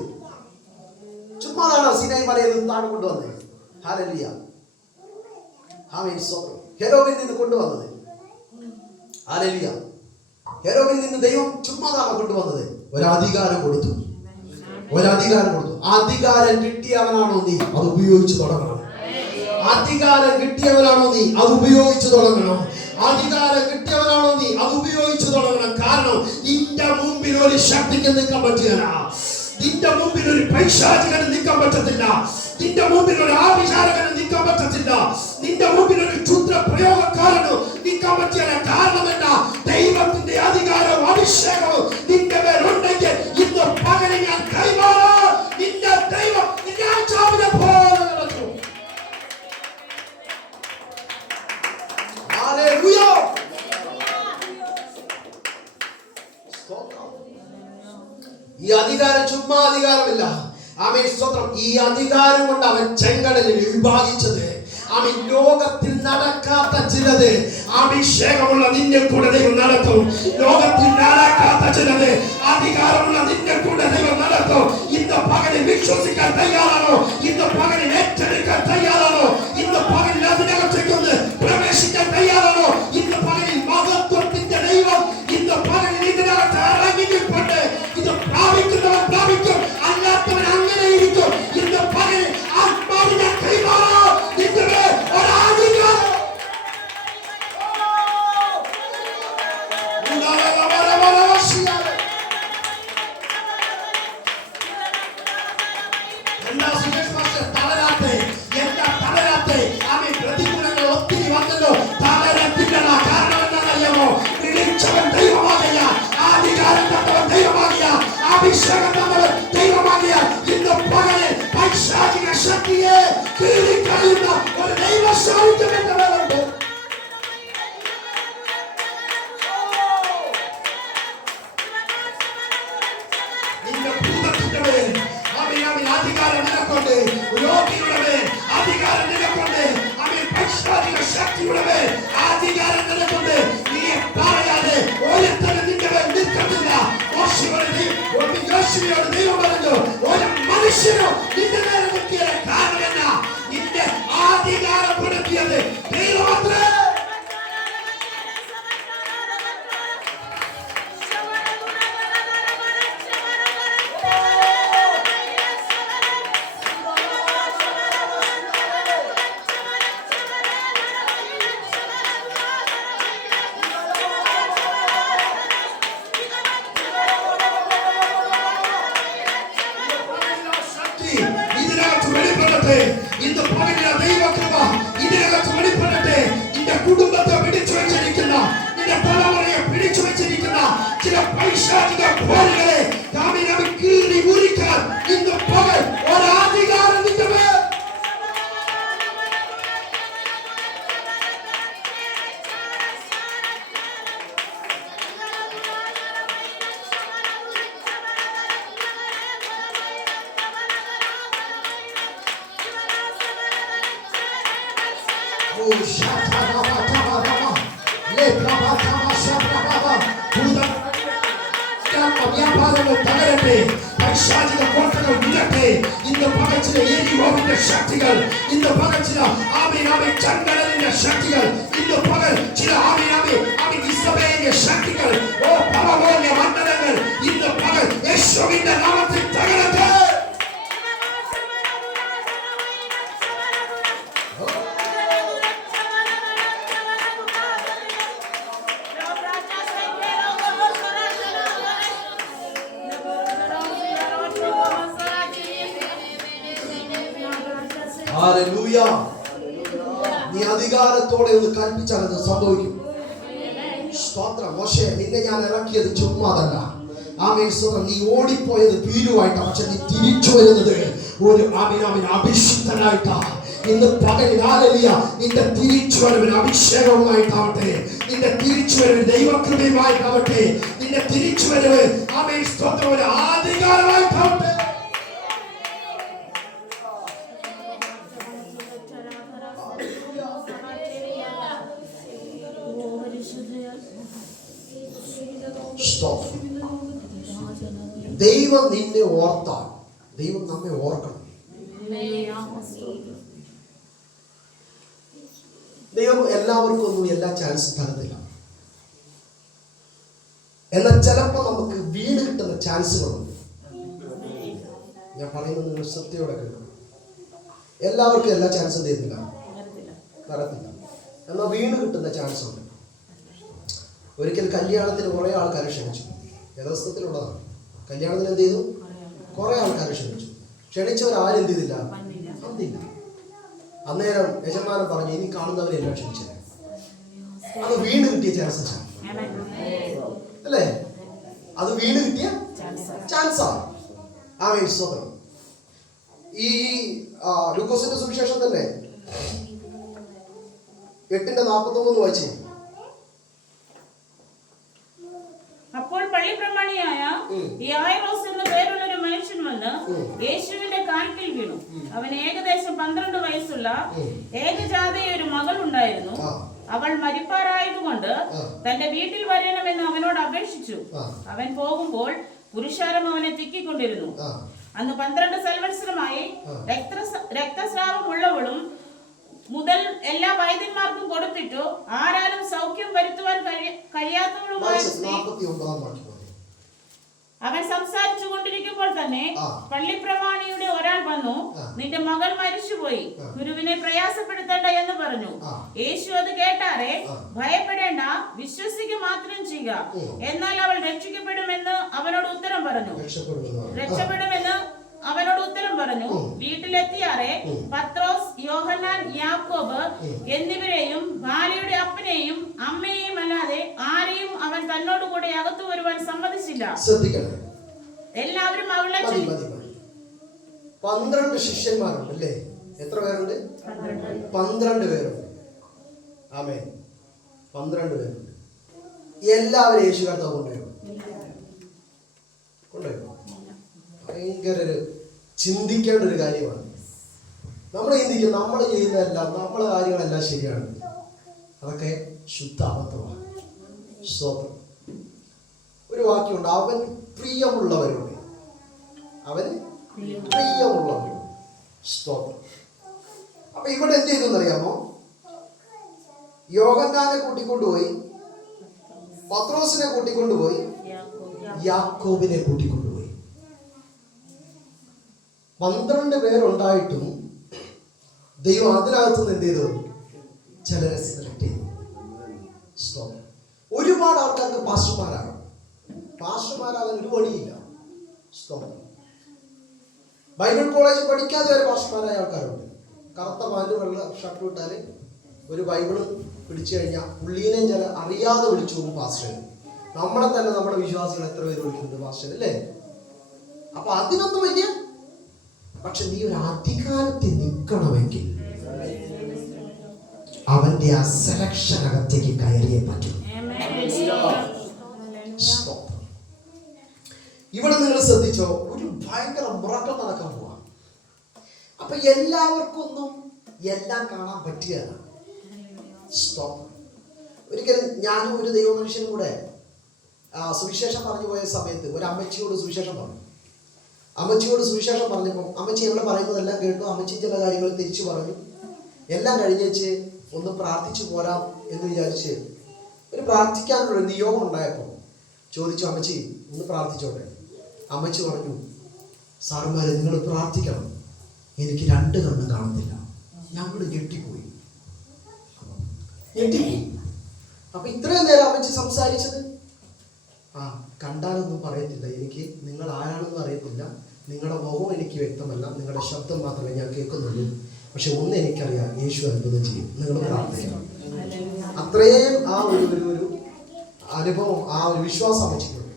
ചുമ്മാതാണ് സീനായി മലയിൽ നിന്ന് താഴെ കൊണ്ടുവന്നത്. ഹല്ലേലൂയ. ആമേൻ. ഹെരോവിൽ നിന്ന് കൊണ്ടുവന്നത്. ഹല്ലേലൂയ. ഹെരോവിൽ നിന്ന് ദൈവം ചുമ്മാതാണ് കൊണ്ടുവന്നത്. ഒരധികാരം കൊടുത്തു. അധികാരം കിട്ടിയവനാണോ നീ? അത് ഉപയോഗിച്ച് തുടങ്ങണം. അധികാരം കിട്ടിയവനാണോ നീ? അത് ഉപയോഗിച്ച് തുടങ്ങണം. അധികാരം കിട്ടിയവനാണോ നീ? അത് ഉപയോഗിച്ച് തുടങ്ങണം. കാരണം നിന്റെ മുമ്പിൽ ഒരു ശക്തിക്ക് നിൽക്കാൻ പറ്റുകയില്ല. നിന്റെ മുമ്പിൽ ഒരു പൈശാചികന് നിൽക്കാൻ പറ്റത്തില്ല. നിന്റെ മുമ്പിൽ ഒരു ആഭിചാരകന് നിൽക്കാൻ പറ്റത്തില്ല. നിന്റെ മുമ്പിൽ ഒരു ക്ഷുദ്ര പ്രയോഗം ആമേൻ സ്തോത്രം. ഈ അധികാരം കൊണ്ട് അവൻ ചെങ്കടലിൽ വിഭാഗിച്ചത്. ആമേൻ ലോകത്തിൽ നടക്കാത്ത ചിലത് അഭിഷേകമുള്ള നിന്നെ കൂടെ ദൈവം നടത്തും. ലോകത്തിൽ നടക്കാത്ത ചിലത് അധികാരമുള്ള നിന്നെ കൂടെ ദൈവം നടത്തും. ഇന്ന് പകലിൽ വിശ്വസിക്കാൻ തയ്യാറാണോ? ഇന്ന് പകലിൽ ഏറ്റെടുക്കാൻ തയ്യാറാണോ? ഇന്ന് പകലിൽ അതിനകത്തേക്കൊന്ന് പ്രവേശിക്കാൻ തയ്യാറാണോ? ഇന്ന് പകലിൽ മഹത്വത്തിന്റെ ദൈവം ഇന്ന് പകലിൽ ഇതിനകത്ത് ഇറങ്ങിക്കൊണ്ട് ഇത് പ്രാപിക്കുന്നവൻ പ്രാപിക്കും, അല്ലാത്തവൻ അങ്ങനെ ഇരിക്കും. ഇന്ന് പകലിൽ ആത്മാവിനെ കൈമാറോ ഇതിന് ഒരാധികാരം. എന്താ സുരേഷ് മാസ്റ്റർ തളരാത്തെ? എന്താ തളരാത്തെ? ആമേൻ. പ്രതികൂലങ്ങൾ ഒത്തിരി വന്നല്ലോ, തളരത്തില്ല. കാരണം എന്താണെന്നറിയാമോ? വിളിച്ചവൻ ദൈവമാകിയ, അധികാരം തന്നവൻ ദൈവമാകിയ, അഭിഷേകം തന്നവൻ ദൈവമാകിയ, ഇന്ന് പകലിൽ പൈശാചിക ശക്തിയെ കീഴിക്കളയുന്ന ഒരു ദൈവ സാന്നിധ്യം എന്റെ മേലുണ്ട്. നിന്റെ ഭൂതത്തിന്റെ മേൽ അധികാരം നിനക്കുണ്ട്, രോഗിയുടെ മേൽ അധികാരം നിനക്കുണ്ട്, പൈശാചിക ശക്തിയുടെ മേൽ അധികാരം നിനക്കുണ്ട്. നീ പറയാതെ ഒരുത്തരം നിന്റെ മേൽ നിൽക്കത്തില്ല. യോശുവയോട് ദൈവം പറഞ്ഞു, ഒരു മനുഷ്യനോ നിന്റെ മേലെ നിൽക്കിയ കാരണമെന്ന നിന്റെ അധികാരപ്പെടുത്തിയത് ദൈവമത്രേ. ഇതിനകത്ത് വെളിപ്പെടട്ടെ. ഇന്ന് പകലിലെ ദൈവകൃപ ഇതിനകത്ത് വെളിപ്പെടട്ടെ. നിന്റെ കുടുംബത്തെ പിടിച്ചു വെച്ചിരിക്കുന്ന, നിന്റെ തലമുറയെ പിടിച്ചു വെച്ചിരിക്കുന്ന ചില പൈശാചിക പോരുകളെ കീറി മുറിക്കാൻ ഇന്ന് പകൽ ഒരാധികാരം നിന്റെ മേൽ. വ്യാപാരങ്ങൾ തകരട്ടെ, പൈശാചിക കോട്ടകൾ വിടട്ടെ. ഇന്ന് പകച്ചിലെ യെരിഹോവിന്റെ ശക്തികൾ, ഇന്ന് പകച്ചില ചെങ്കടലിന്റെ ശക്തികൾ, ഇന്ന് പകൽ ചില ഇസ്രായേലിന്റെ ശക്തികൾ, ഓ പരലോക മണ്ഡലങ്ങൾ ഇന്ന് പകൽ യേശുവിന്റെ നാമത്തിൽ തകരട്ടെ. ഹല്ലേലൂയ. നീ അധികാരത്തോടെ ഒന്ന് കൽപ്പിച്ചാൽ അത് സംഭവിക്കും. സ്തോത്രം. മോശേ, നിന്നെ ഞാൻ ഇറക്കിയത് ചുമ്മാതല്ല. ആമേൻ സ്തോത്രം. നീ ഓടിപ്പോയത് ഭീരുവായിട്ടാണ്, പക്ഷെ നീ തിരിച്ചു വരുന്നത് ഒരു അഭിഷിക്തനായിട്ടാ. ഇന്ന് പകലിൽ ഹല്ലേലൂയ, നിന്റെ തിരിച്ചുവരവിന് അഭിഷേകവുമായിട്ടാവട്ടെ, നിന്റെ തിരിച്ചുവരവ് ദൈവകൃപയുമായിട്ടാവട്ടെ, നിന്റെ തിരിച്ചുവരവ് ആമേൻ സ്തോത്രം ഒരു അധികാരമായിട്ടാവട്ടെ. ദൈവം നിന്നെ ഓർത്താൽ ദൈവം നമ്മെ ഓർക്കണം. ദൈവം എല്ലാവർക്കും ഒന്നും എല്ലാ ചാൻസ് തരത്തില്ല. എന്നാൽ ചിലപ്പോൾ നമുക്ക് വീണ് കിട്ടുന്ന ചാൻസുകളുണ്ട്. ഞാൻ പറയുന്നത് നിങ്ങൾ സത്യയോടെ കേൾക്കണം. എല്ലാവർക്കും എല്ലാ ചാൻസും തരുന്നില്ല, തരത്തില്ല. എന്നാൽ വീണ് കിട്ടുന്ന ചാൻസ് ഉണ്ട്. ഒരിക്കൽ കല്യാണത്തിന് കുറെ ആൾക്കാരെ ക്ഷണിച്ചു. യഥാർത്ഥത്തിലുള്ളതാണ്. കല്യാണത്തിന് എന്ത് ചെയ്തു? കുറെ ആൾക്കാരെ ക്ഷണിച്ചു. ക്ഷണിച്ചവരാരും എന്ത് ചെയ്തില്ല? വന്നില്ല. അന്നേരം യജമാനൻ പറഞ്ഞു, ഇനി കാണുന്നവരെല്ലാം ക്ഷണിച്ചത്. അത് വീണ് കിട്ടിയ ചാൻസ് അല്ലേ? അത് വീണ് കിട്ടിയ ചാൻസാണ്. ആമേൻ സ്തോത്രം. ഈ ലൂക്കോസിന്റെ സുവിശേഷം തന്നെ 8:49 വായിച്ചേ. അപ്പോൾ പള്ളി പ്രമാണിയായ യായിറോസ് എന്ന പേരുള്ള ഒരു മനുഷ്യൻ വന്ന് യേശുവിന്റെ കാൽക്കൽ വീണു. അവന് ഏകദേശം 12 വയസ്സുള്ള ഏകജാതയായ ഒരു മകൾ ഉണ്ടായിരുന്നു. അവൾ മരിപ്പാറായതുകൊണ്ട് തന്റെ വീട്ടിൽ വരണമെന്ന് അവനോട് അപേക്ഷിച്ചു. അവൻ പോകുമ്പോൾ പുരുഷാരം അവനെ തിക്കിക്കൊണ്ടിരുന്നു. അന്ന് 12 സംവത്സരമായി രക്തസ്രാവമുള്ളവളും മുതൽ എല്ലാ വൈദ്യന്മാർക്കും കൊടുത്തിട്ടു ആരാലും സൗഖ്യം വരുത്തുവാൻ കഴിയാത്തവളുമായ അവൻ സംസാരിച്ചു കൊണ്ടിരിക്കുമ്പോൾ തന്നെ പള്ളിപ്രമാണിയുടെ ഒരാൾ വന്നു, നിന്റെ മകൾ മരിച്ചുപോയി, ഗുരുവിനെ പ്രയാസപ്പെടുത്തേണ്ട എന്ന് പറഞ്ഞു. യേശു അത് കേട്ടാറെ, ഭയപ്പെടേണ്ട, വിശ്വസിക്കുക മാത്രം ചെയ്യുക, എന്നാൽ അവൾ രക്ഷിക്കപ്പെടുമെന്ന് അവനോട് ഉത്തരം പറഞ്ഞു. വീട്ടിലെത്തിയാറെ പത്രോസ്, യോഹന്നാൻ, യാക്കോബ് എന്നിവരെയും ബാലയുടെ അപ്പനെയും അമ്മയെയും അല്ലാതെ ആരെയും അവൻ തന്നോട് കൂടെ അകത്തു വരുവാൻ സമ്മതിച്ചില്ല. എല്ലാവരും അവളെ 12 ശിഷ്യന്മാരുണ്ട് അല്ലേ? എത്ര പേരുണ്ട്? 12 പേരുണ്ട്. ആമേൻ. 12 പേരുണ്ട്. എല്ലാവരും യേശു കർത്താവ് കൊണ്ടുപോയോ? ഭയങ്കര ചിന്തിക്കേണ്ട ഒരു കാര്യമാണ്. നമ്മൾ ചിന്തിക്കും നമ്മൾ ചെയ്യുന്നതെല്ലാം, നമ്മളെ കാര്യങ്ങളെല്ലാം ശരിയാണ്. അതൊക്കെ ശുദ്ധ അബദ്ധമാണ്. സ്തോത്രം. ഒരു വാക്യമുണ്ട്, അവൻ പ്രിയമുള്ളവരോട്, അവൻ പ്രിയമുള്ളവരോട്. സ്തോത്രം. അപ്പൊ ഇവിടെ എന്ത് ചെയ്തു അറിയാമോ? യോഹന്നാനെ കൂട്ടിക്കൊണ്ടുപോയി, പത്രോസിനെ കൂട്ടിക്കൊണ്ടുപോയി, യാക്കോബിനെ കൂട്ടിക്കൊണ്ടുപോയി. 12 പേരുണ്ടായിട്ടും ദൈവം അതിനകത്തുനിന്ന് എന്ത് ചെയ്തു? ചിലരെ സെലക്ട് ചെയ്തു. ഒരുപാട് ആൾക്കാർക്ക് പാസ്റ്റർമാരാകാൻ ഒരു വഴിയില്ല. ബൈബിൾ കോളേജ് പഠിക്കാതെ വരെ പാസ്റ്റർമാരായ ആൾക്കാരുണ്ട്. കറുത്ത പാൻറ് വെള്ള ഷർട്ട് വിട്ടാല് ഒരു ബൈബിള് പിടിച്ചു കഴിഞ്ഞാൽ പുള്ളീനെ ചില അറിയാതെ വിളിച്ചു പോകും പാസ്റ്റർ. നമ്മളെ തന്നെ നമ്മുടെ വിശ്വാസികൾ എത്ര പേര് വിളിക്കുന്നുണ്ട് പാസ്റ്റർ അല്ലേ? അപ്പൊ അതിനൊന്നും വലിയ, പക്ഷെ നീ ഒരു അധികാരത്തിൽ നിൽക്കണമെങ്കിൽ അവന്റെ ആ സെലക്ഷനകത്തേക്ക് കയറിയേ പറ്റും. ഇവിടെ നിങ്ങൾ ശ്രദ്ധിച്ചോ, ഒരു ഭയങ്കര മുറക്കം നടക്കാൻ പോവാ. അപ്പൊ എല്ലാവർക്കും ഒന്നും എല്ലാം കാണാൻ പറ്റുകയാണ്. ഒരിക്കലും ഞാനും ഒരു ദൈവ മനുഷ്യനും കൂടെ സുവിശേഷം പറഞ്ഞു പോയ സമയത്ത് ഒരു അമ്മച്ചിയോട് സുവിശേഷം പറഞ്ഞു. അമ്മച്ചിയോട് സുവിശേഷം പറഞ്ഞപ്പോൾ അമ്മച്ചി ഞങ്ങൾ പറയുന്നതെല്ലാം കേട്ടു. അമ്മച്ചി ചില കാര്യങ്ങൾ തിരിച്ചു പറഞ്ഞു. എല്ലാം കഴിഞ്ഞേച്ച് ഒന്ന് പ്രാർത്ഥിച്ചു പോരാം എന്ന് വിചാരിച്ച് ഒരു പ്രാർത്ഥിക്കാനുള്ള നിയോഗം ഉണ്ടായപ്പോൾ ചോദിച്ചു, അമ്മച്ചി ഒന്ന് പ്രാർത്ഥിച്ചോട്ടെ. അമ്മച്ചി പറഞ്ഞു, സാറുമാരെ നിങ്ങൾ പ്രാർത്ഥിക്കണം, എനിക്ക് 2 കണ്ണും കാണുന്നില്ല. ഞങ്ങൾ ഞെട്ടിപ്പോയി. അപ്പൊ ഇത്രയും നേരം അമ്മച്ചി സംസാരിച്ചത്, കണ്ടാലൊന്നും പറയത്തില്ല, എനിക്ക് നിങ്ങൾ ആരാണെന്ന് അറിയത്തില്ല, നിങ്ങളുടെ മുഖം എനിക്ക് വ്യക്തമല്ല, നിങ്ങളുടെ ശബ്ദം മാത്രമേ ഞാൻ കേൾക്കുന്നുള്ളൂ, പക്ഷെ ഒന്ന് എനിക്കറിയാം, യേശു അത്ഭുതം ചെയ്യും, നിങ്ങൾ പ്രാർത്ഥിക്കണം. അത്രയും ആ ഒരു അനുഭവം, ആ ഒരു വിശ്വാസം അമ്മച്ചിട്ടുണ്ട്.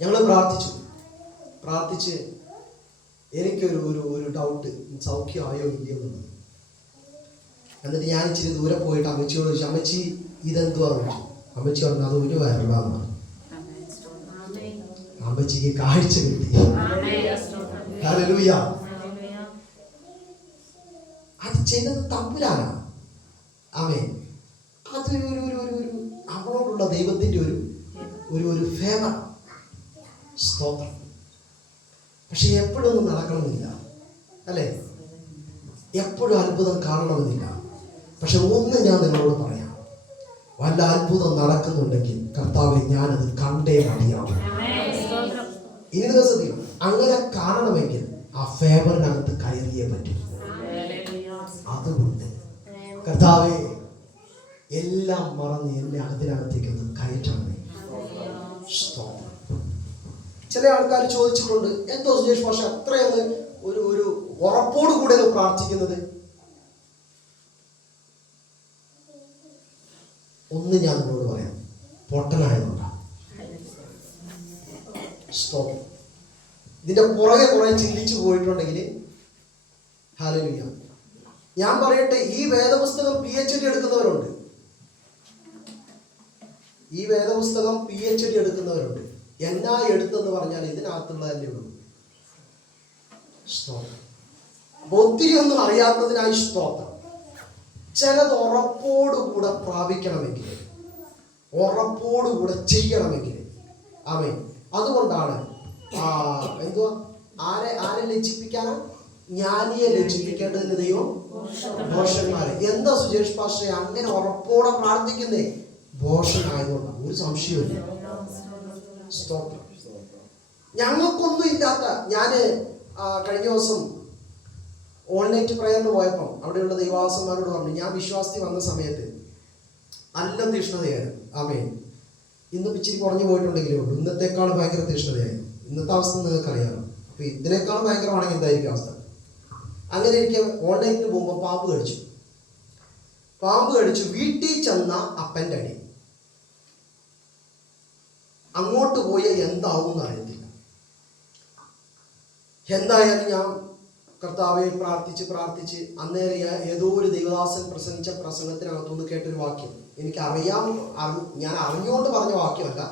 ഞങ്ങൾ പ്രാർത്ഥിച്ച് എനിക്കൊരു ഒരു ഡൗട്ട്, സൗഖ്യമായോ ഇല്ലയോ എന്നുള്ളത്. എന്നിട്ട് ഞാൻ ഇച്ചിരി ദൂരെ പോയിട്ട് അമ്മച്ചിയോട് ചോദിച്ചു, അമ്മച്ചി ഇതെന്തുവാന്ന് ചോദിച്ചു. അമ്മച്ചി പറഞ്ഞു, അത് ഒരു വയറുള്ളതാണ്. അമ്മച്ചിക്ക് കാഴ്ച കിട്ടി. ഹല്ലേലൂയ. അത് ചെയ്തത് തമ്പുരാനാണ്. ആമേൻ. അത് അവളോടുള്ള ദൈവത്തിന്റെ ഒരു ഫേവർ. സ്തോത്രം. പക്ഷെ എപ്പോഴൊന്നും നടക്കണമെന്നില്ല അല്ലേ? എപ്പോഴും അത്ഭുതം കാണണമെന്നില്ല. പക്ഷെ ഒന്ന് ഞാൻ നിങ്ങളോട് പറയാം, വല്ല അത്ഭുതം നടക്കുന്നുണ്ടെങ്കിൽ കർത്താവെ ഞാനത് കണ്ടേ മതിയാവും. ഇനി ദിവസം അങ്ങനെ കാണണമെങ്കിൽ ആ ഫേവറിനകത്ത് കയറിയേ പറ്റും. അതുകൊണ്ട് കർത്താവെ എല്ലാം മറന്ന് എന്നെ അതിനകത്തേക്ക് ഒന്ന് കയറ്റണമേ. ചില ആൾക്കാർ ചോദിച്ചിട്ടുണ്ട്, എന്തോ സുജേഷ് ഭാഷ അത്രയൊന്ന് ഒരു ഉറപ്പോട് കൂടെ പ്രാർത്ഥിക്കുന്നത്. ഒന്ന് ഞാൻ നിങ്ങളോട് പറയാം, പൊട്ടനായതുകൊണ്ടാണ്. ഇതിന്റെ പുറകെ കുറെ ചിന്തിച്ചു പോയിട്ടുണ്ടെങ്കിൽ ഹല്ലേലൂയ. ഞാൻ പറയട്ടെ, ഈ വേദപുസ്തകം PhD എടുക്കുന്നവരുണ്ട്. ഈ വേദപുസ്തകം PhD എടുക്കുന്നവരുണ്ട്. എന്നാ എടുത്തെന്ന് പറഞ്ഞാൽ ഇതിനകത്തുള്ളതല്ലേ ഉള്ളൂ. സ്തോത്രം. അപ്പൊ ഒത്തിരി ഒന്നും അറിയാത്തതിനായി സ്തോത്രം. ചിലത് ഉറപ്പോടുകൂടെ പ്രാപിക്കണമെങ്കിൽ, ഉറപ്പോടുകൂടെ ചെയ്യണമെങ്കിൽ, ആമേൻ. അതുകൊണ്ടാണ് എന്തുവാ, ആരെ ലജ്ജിപ്പിക്കാനോ? ജ്ഞാനിയെ ലജ്ജിപ്പിക്കേണ്ടതിന് ദൈവം ഭോഷന്മാരെ. എന്താ സുജേഷ് പാസ്റ്ററെ അങ്ങനെ ഉറപ്പോടെ പ്രാർത്ഥിക്കുന്നേ? ഭോഷനായതുകൊണ്ടാണ്, ഒരു സംശയമില്ല. സ്തോത്രം. ഞങ്ങൾക്കൊന്നും ഇല്ലാത്ത, ഞാന് കഴിഞ്ഞ ദിവസം ഓൺലൈൻ പ്രയറിന് പോയപ്പോൾ അവിടെയുള്ള ദൈവാസന്മാരോട് പറഞ്ഞു, ഞാൻ വിശ്വാസത്തിൽ വന്ന സമയത്ത് നല്ല തീഷ്ണതയായിരുന്നു. ആമേൻ. ഇന്ന് ഇച്ചിരി കുറഞ്ഞു പോയിട്ടുണ്ടെങ്കിലേ ഉള്ളൂ. ഇന്നത്തെക്കാൾ ഭയങ്കര തീഷ്ണതയായിരുന്നു. ഇന്നത്തെ അവസ്ഥ നിങ്ങൾക്കറിയാമോ? അപ്പൊ ഇതിനേക്കാൾ ഭയങ്കരമാണെങ്കിൽ എന്തായിരിക്കും അവസ്ഥ? അങ്ങനെ എനിക്ക് ഓൺലൈനിൽ പോകുമ്പോൾ പാമ്പ് കടിച്ചു. വീട്ടിൽ ചെന്ന അപ്പൻ്റെ അടി. അങ്ങോട്ട് പോയ എന്താവും അറിയത്തില്ല. എന്തായാലും ഞാൻ കർത്താവെ പ്രാർത്ഥിച്ച് അന്നേരം ഏതോ ഒരു ദൈവദാസൻ പ്രസംഗിച്ച പ്രസംഗത്തിനകത്തുനിന്ന് കേട്ടൊരു വാക്യം, ഞാൻ അറിഞ്ഞുകൊണ്ട് പറഞ്ഞ വാക്യമല്ല,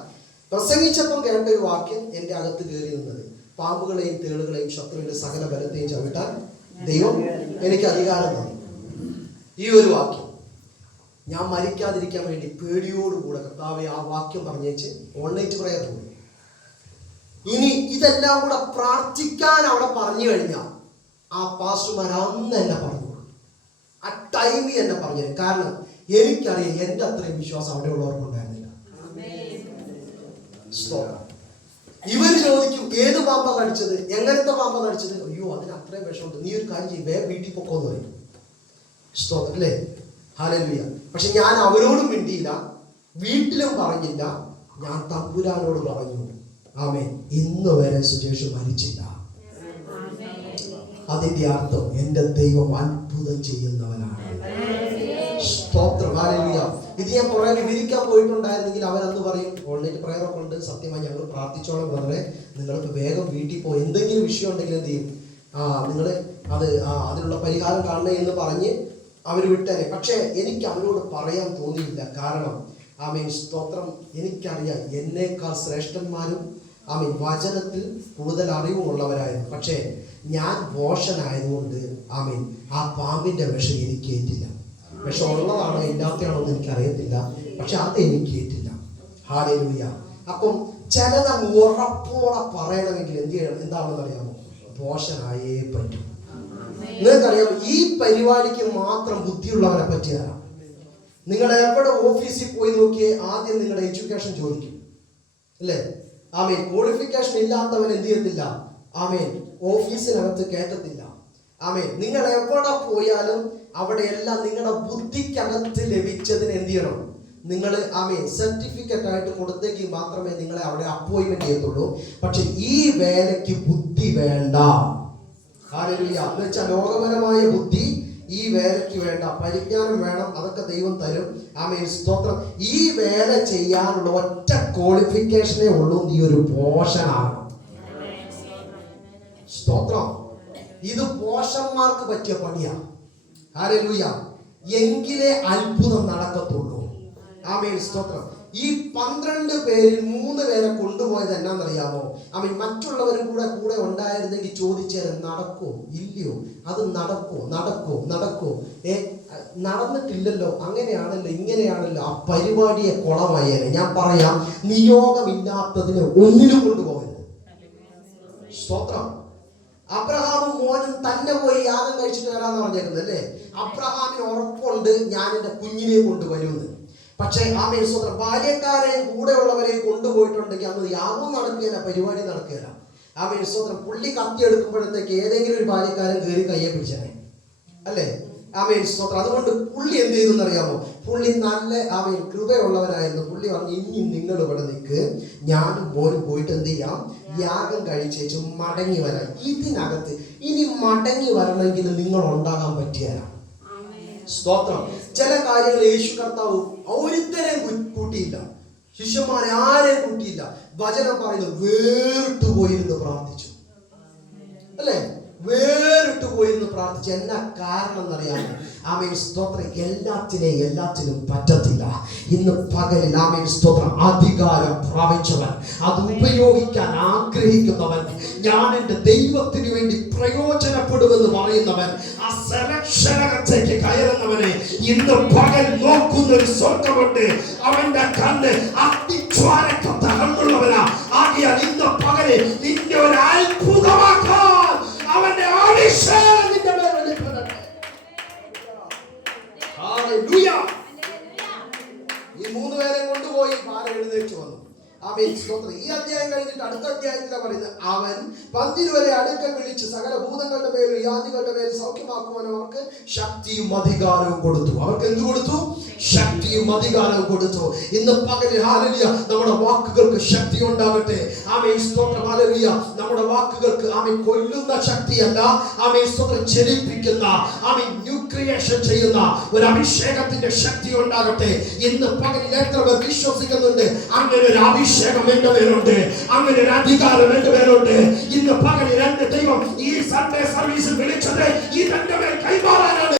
പ്രസംഗിച്ചപ്പം കേട്ടൊരു വാക്യം എൻ്റെ അകത്ത് കയറി നിന്നത്, പാമ്പുകളെയും തേളുകളെയും ശത്രുവിന്റെ സകല ബലത്തെയും ചവിട്ടാൻ ദൈവം എനിക്ക് അധികാരം തന്നു. ഈ ഒരു വാക്യം ഞാൻ മരിക്കാതിരിക്കാൻ വേണ്ടി പേടിയോടുകൂടെ കർത്താവെ ആ വാക്യം പറഞ്ഞേച്ച് ഓൺലൈൻ പ്രയർ പോയി. ഇനി ഇതെല്ലാം കൂടെ പ്രാർത്ഥിക്കാൻ അവിടെ പറഞ്ഞു കഴിഞ്ഞാൽ ആ പാസ്റ്റർമാർ അന്ന് എന്നെ പറഞ്ഞു, ആ ടൈമിൽ എന്നെ പറഞ്ഞു. കാരണം എനിക്കറിയാം എൻ്റെ അത്രയും വിശ്വാസം അവിടെ ഉള്ളവർക്കുണ്ടായിരുന്നില്ല. ഇവർ ചോദിക്കും ഏത് പാമ്പ കടിച്ചത്, എങ്ങനത്തെ പാമ്പ കടിച്ചത്? അയ്യോ അതിന് അത്രയും വിഷമുണ്ട്, നീ ഒരു കാര്യം ചെയ്യും, വേഗം വീട്ടിൽ പൊക്കോന്ന് പറയും. സ്തോത്രം അല്ലേ? ഹല്ലേലൂയ. പക്ഷെ ഞാൻ അവരോടും മിണ്ടിയില്ല, വീട്ടിലും പറഞ്ഞില്ല, ഞാൻ തമ്പുരാനോട് പറഞ്ഞു. ആമേൻ. ഇന്ന് വരെ സുജേഷ് മരിച്ചില്ല. അതിന്റെ അർത്ഥം എൻ്റെ ദൈവം അത്ഭുതം ചെയ്യുന്നവനാണ്. സ്തോത്രം. ഹല്ലേലൂയ. ഇത് ഞാൻ കുറെ വിവരിക്കാൻ പോയിട്ടുണ്ടായിരുന്നെങ്കിൽ അവരന്ന് പറയും ഓൺലൈൻ പ്രയറൊക്കെ ഉണ്ട്, സത്യമായി ഞങ്ങൾ പ്രാർത്ഥിച്ചോളം പറഞ്ഞേ, നിങ്ങൾക്ക് വേഗം വീട്ടിൽ പോയി എന്തെങ്കിലും വിഷയം ഉണ്ടെങ്കിൽ എന്ത് ചെയ്യും, നിങ്ങൾ അതിനുള്ള പരിഹാരം കാണണേ എന്ന് പറഞ്ഞ് അവർ വിട്ടേനെ. പക്ഷേ എനിക്ക് അവരോട് പറയാൻ തോന്നിയില്ല. കാരണം ആമേൻ സ്തോത്രം, എനിക്കറിയാം എന്നേക്കാൾ ശ്രേഷ്ഠന്മാരും ആമേൻ വചനത്തിൽ കൂടുതൽ അറിവുമുള്ളവരായിരുന്നു. പക്ഷേ ഞാൻ ഭോഷനായതുകൊണ്ട് ആമേൻ ആ പാമ്പിന്റെ വിഷം എനിക്ക് ഏറ്റില്ല. വിഷം ഉള്ളതാണോ ഇല്ലാത്തതാണോ എന്ന് എനിക്കറിയത്തില്ല, പക്ഷെ അത് എനിക്ക് ഏറ്റില്ല. ഹല്ലേലൂയ. അപ്പം ചിലത് ഉറപ്പോടെ പറയണമെങ്കിൽ എന്ത് ചെയ്യണം? എന്താണെന്ന് അറിയാമോ? ഭോഷനായേ പറ്റും. നിങ്ങൾക്കറിയാം ഈ പരിപാടിക്ക് മാത്രം ബുദ്ധിയുള്ളവരെ പറ്റിയതാണ്. നിങ്ങൾ എവിടെ ഓഫീസിൽ പോയി നോക്കിയേ ആദ്യം നിങ്ങളുടെ എഡ്യൂക്കേഷൻ ചോദിക്കും, അല്ലേ? ആമേൻ. ക്വാളിഫിക്കേഷൻ ഇല്ലാത്തവൻ എന്ത് ചെയ്യത്തില്ല? ആമേൻ. ഓഫീസിനകത്ത് കയറ്റത്തില്ല. ആമേൻ. നിങ്ങൾ എവിടെ പോയാലും അവിടെയെല്ലാം നിങ്ങളുടെ ബുദ്ധിക്കകത്ത് ലഭിച്ചതിന് എന്ത് ചെയ്യണം? നിങ്ങൾ ആമേൻ സർട്ടിഫിക്കറ്റ് ആയിട്ട് കൊടുത്തെങ്കിൽ മാത്രമേ നിങ്ങളെ അവിടെ അപ്പോയിന്റ്മെന്റ് ചെയ്യത്തുള്ളൂ. പക്ഷെ ഈ വേലയ്ക്ക് ബുദ്ധി വേണ്ട. ഹല്ലേലൂയ. എന്ന് വെച്ചാൽ ലോകപരമായ ബുദ്ധി ഈ വേലയ്ക്ക് വേണ്ട, പരിജ്ഞാനം വേണം, അതൊക്കെ ദൈവം തരും. ആമേൻ സ്തോത്രം. ഈ വേല ചെയ്യാനുള്ള ഒറ്റ ക്വാളിഫിക്കേഷനേ ഉള്ളൂ, നീ ഒരു പോഷനാകണം. സ്തോത്രം. ഇത് പോഷന്മാർക്ക് പറ്റിയ പണിയാ. ഹല്ലേലൂയ. എങ്കിലേ അത്ഭുതം നടക്കത്തുള്ളൂ. ആമേൻ സ്തോത്രം. ഈ 12 പേരിൽ 3 പേരെ കൊണ്ടുപോയത് എന്നാന്നറിയാമോ? ആമേൻ. മറ്റുള്ളവരും കൂടെ ഉണ്ടായിരുന്നെങ്കിൽ ചോദിച്ചേരം നടക്കോ ഇല്ലയോ, അത് നടക്കോ. നടന്നിട്ടില്ലല്ലോ, അങ്ങനെയാണല്ലോ ഇങ്ങനെയാണല്ലോ, ആ പരിപാടിയെ കുളമായേനെ. ഞാൻ പറയാം, നിയോഗമില്ലാത്തതിന് ഒന്നിനും കൊണ്ടുപോകരുത്. സ്തോത്രം. അബ്രഹാമും മോനും തന്നെ പോയി യാഗം കഴിച്ചിട്ട് വരാന്ന് പറഞ്ഞേക്കുന്നത് അല്ലേ? അബ്രഹാമിന് ഉറപ്പുണ്ട് ഞാൻ എൻ്റെ കുഞ്ഞിനെ കൊണ്ടുവരുമെന്ന്. പക്ഷേ ആമേൻ സ്തോത്രം, ബാല്യക്കാരെയും കൂടെയുള്ളവരെയും കൊണ്ടുപോയിട്ടുണ്ടെങ്കിൽ അന്ന് യാഗവും നടക്കുകയില്ല, പരിപാടി നടക്കുകയില്ല. ആമേൻ സ്തോത്രം. പുള്ളി കത്തി എടുക്കുമ്പോഴത്തേക്ക് ഏതെങ്കിലും ഒരു ബാല്യക്കാരൻ കയറി കയ്യെ പിടിച്ചേ, അല്ലേ? ആമേൻ സ്തോത്രം. അതുകൊണ്ട് പുള്ളി എന്ത് ചെയ്തു എന്നറിയാമോ? പുള്ളി നല്ല ആമേൻ കൃപയുള്ളവനായിരുന്നു. പുള്ളി പറഞ്ഞു, ഇനി നിങ്ങൾ ഇവിടെ നിൽക്ക്, ഞാനും മോനും പോയിട്ട് എന്ത് ചെയ്യാം, യാഗം കഴിച്ചേച്ച് മടങ്ങി വരാം. ഇതിനകത്ത് ഇനി മടങ്ങി വരണമെങ്കിൽ നിങ്ങൾ ഉണ്ടാകാൻ പറ്റിയല്ല. സ്തോത്രം. ചില കാര്യങ്ങൾ യേശു കർത്താവ് ഒരുത്തരെയും കൂട്ടിയില്ല, ശിഷ്യന്മാരെ ആരെയും കൂട്ടിയില്ല. വചനം പറയുന്നത് വേറിട്ട് പോയിരുന്ന് പ്രാർത്ഥിച്ചു, അല്ലേ? വേറിട്ട് കൊണ്ടുപോയി എന്ന് പ്രാർത്ഥിച്ചു. എന്നാ കാരണം എന്നറിയാമോ? ആമേൻ സ്തോത്രം. എല്ലാത്തിനും പറ്റത്തില്ല. ഇന്ന് പകലിൽ ആമേൻ സ്തോത്രം അധികാരം പ്രാപിച്ചവൻ, അത് ഉപയോഗിക്കാൻ ആഗ്രഹിക്കുന്നവൻ, ഞാൻ എൻ്റെ ദൈവത്തിന് വേണ്ടി പ്രയോജനപ്പെടുമെന്ന് പറയുന്നവൻ, ആ സെലക്ഷനകത്തേക്ക് കയറുന്നവനെ ഇന്ന് പകൽ നോക്കുന്ന ഒരു സ്വർഗമുണ്ട്. അവന്റെ കണ്ണ് അഗ്നിജ്വാലയ്ക്കൊത്ത കണ്ണുള്ളവനാ. ആകയാൽ ഇന്ന് പകല് നിന്നെ ഒരു അത്ഭുതമാക്കാൻ അവന്റെ അഭിഷേകം നിന്റെ മേൽ വെളിപ്പെടട്ടെ. ഹല്ലേലൂയ. ഈ 3 പേരെ കൊണ്ടുപോയി ഭാരം എഴുന്നേറ്റ് വന്നു. ആമേൻ സ്തോത്രം. ഈ അധ്യായം കഴിഞ്ഞിട്ട് അടുത്ത അധ്യായത്തിലാണ് പറയുന്നത്, അവൻ 12 വരെ അടുക്കൽ വിളിച്ച് സകല ഭൂതങ്ങളുടെ മേലും യാതികളുടെ മേലും സൗഖ്യമാക്കുവാൻ അവർക്ക് ശക്തിയും അധികാരവും കൊടുത്തു. അവർക്ക് എന്ത് കൊടുത്തു? ശക്തിയും അധികാരവും കൊടുത്തു. ഇന്ന് പകൽ ഹല്ലേലൂയ നമ്മുടെ വാക്കുകൾക്ക് ശക്തി ഉണ്ടാകട്ടെ. ആമേൻ സ്തോത്രം. ഹല്ലേലൂയ നമ്മുടെ വാക്കുകൾക്ക് ആമേൻ കൊല്ലുന്ന ശക്തിയല്ല, ആമേൻ സ്തോത്രം ചലിപ്പിക്കുന്ന, ആമേൻ ന്യൂ ക്രിയേഷൻ ചെയ്യുന്ന ഒരു അഭിഷേകത്തിന്റെ ശക്തി ഉണ്ടാകട്ടെ. ഇന്ന് പകൽ എത്ര പേർ വിശ്വസിക്കുന്നുണ്ട് അങ്ങനെ ഒരു അഭിഷേകം എന്റെ പേരുണ്ട്, അങ്ങനെ ഒരു അധികാരം എന്റെ പേരുണ്ട്? ഇന്ന് പകൽ 2 ദൈവം ഈ സൺഡേ സർവീസിൽ വിളിച്ചത് ഈ 2 പേർ കൈമാറാനാണ്.